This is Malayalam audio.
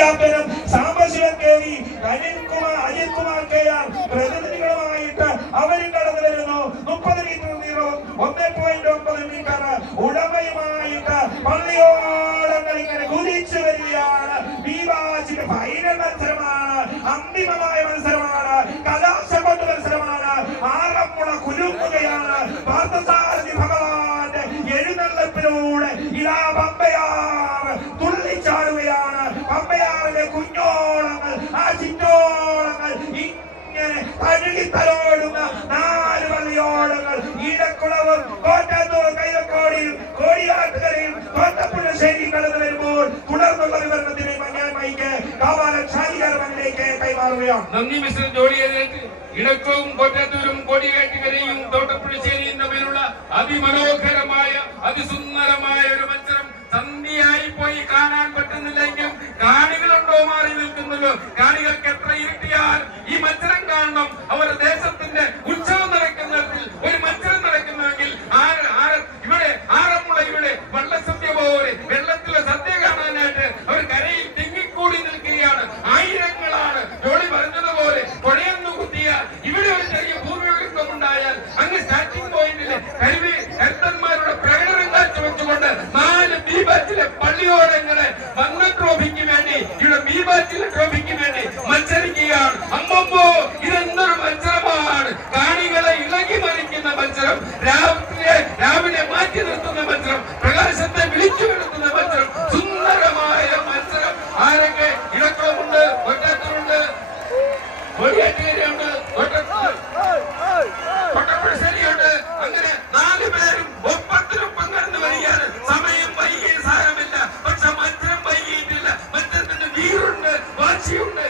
ക്യാപ്റ്റനും സാംബശിവൻ KV, അജിത് കുമാർ KR പ്രതിനിധികളുമായിട്ട് അവരും കടന്നു വരുന്നു. 30 മീറ്റർ നീളവും 1.9 മീറ്റർ ഉടമയുമായിട്ട് പള്ളിയോളങ്ങൾ ഇങ്ങനെ കുതിച്ചു വരികയാണ്. വിവാചിന്റെ ഫൈനൽ മത്സരമാണ്, അന്തിമമായ മത്സരമാണ്, കലാശക്കൊട്ട് മത്സരമാണ്. ആറന്മുള കുലുങ്ങുകയാണ്. പാർത്ഥസാരഥി ഭഗവാന്റെ എഴുന്നള്ളപ്പിലൂടെ ഇതാ പമ്പയാർ തുള്ളിച്ചാടുകയാണ്. പമ്പയാറിലെ കുഞ്ഞോളങ്ങൾ, ആ ചിറ്റോളങ്ങൾ ഇങ്ങനെ തഴുകിത്തലോടുന്ന 4 പള്ളിയോളങ്ങൾ ഈടക്കുളവും കോറ്റാത്തൂർ കൈതക്കോടിയും കോടിയാട്ടുകരയും കോട്ടപ്പുഴശ്ശേരിയും കടന്നു വരുമ്പോൾ തുടർന്നുള്ള വിവരണത്തിന് മൈക്ക് കാവാലം ഷാരികാരമനിലേക്ക് കൈമാറുകയാണ്. നന്ദി മിസ്റ്റർ ജോളിയേറ്റ്. ഇടക്കവും കോറ്റാത്തൂരും കോടിയാട്ടുകരയും തോട്ടപ്പുഴശ്ശേരിയും തമ്മിലുള്ള അതിമനോഹരമായ അതിസുന്ദരമായ ഒരു മത്സരം സന്ധ്യയായി പോയി കാണാൻ പറ്റുന്നില്ലെങ്കിലും കാണികളുണ്ടോ മാറി നിൽക്കുന്നല്ലോ. കാണികൾക്ക് എത്ര ഇരുട്ടിയാൽ ഈ മത്സരം കാണണം. അവരുടെ ദേശത്തിന്റെ ഉത്സവം നടക്കുന്നതിൽ ഒരു മത്സരം നടക്കുന്നുവെങ്കിൽ ഇവിടെ ആറന്മുളയുടെ വള്ളസദ്യ പോലെ വെള്ളത്തിലെ സദ്യ കാണാനായിട്ട് അവർ കരയിൽ തിങ്ങിക്കൂടി നിൽക്കുകയാണ്. ആയിരങ്ങളാണ്. ജോളി പറഞ്ഞതുപോലെ കൊടയൊന്നു കുത്തിയാൽ ഇവിടെ ഒരു ചെറിയ ഭൂമിയുണ്ടായാൽ അങ്ങ് സ്റ്റാർട്ടിംഗ് പോയിന്റിലെ കരുത്തന്മാരുടെ പ്രകടനം കാഴ്ചവെച്ചുകൊണ്ട് 4 ബി ബാച്ചിലെ പള്ളിയോടങ്ങളെ വന്ന ട്രോഫിക്ക് വേണ്ടി ഇവിടെ ബി ബാച്ചിലെ ട്രോഫിക്ക് വേണ്ടി മത്സരിക്കുകയാണ്. അമ്മമ്മോ, ഇതെന്തൊരു മത്സരമാണ്! കാണികളെ ഇളകി മറിക്കുന്ന മത്സരം, രാവിലെ മാറ്റി നിർത്തുന്ന മത്സരം, പ്രകാശത്തെ വിളിച്ചു വരുത്തുന്ന മത്സരം, സുന്ദരമായ മത്സരം. ആരൊക്കെ? ഇടക്കുളമുണ്ട്, കൊട്ടാത്തൂരുണ്ട്, കോടിയാട്ടുകരയുണ്ട്, കോട്ടപ്പുഴശ്ശേരിയുണ്ട്. അങ്ങനെ 4 പേരും ഒപ്പത്തിനൊപ്പം കടന്നു വരികയാണ്. സമയം വൈകിയ സാരമില്ല, പക്ഷെ മത്സരം വൈകിയിട്ടില്ല. മത്സരത്തിന്റെ വീറുണ്ട്, വാശിയുണ്ട്.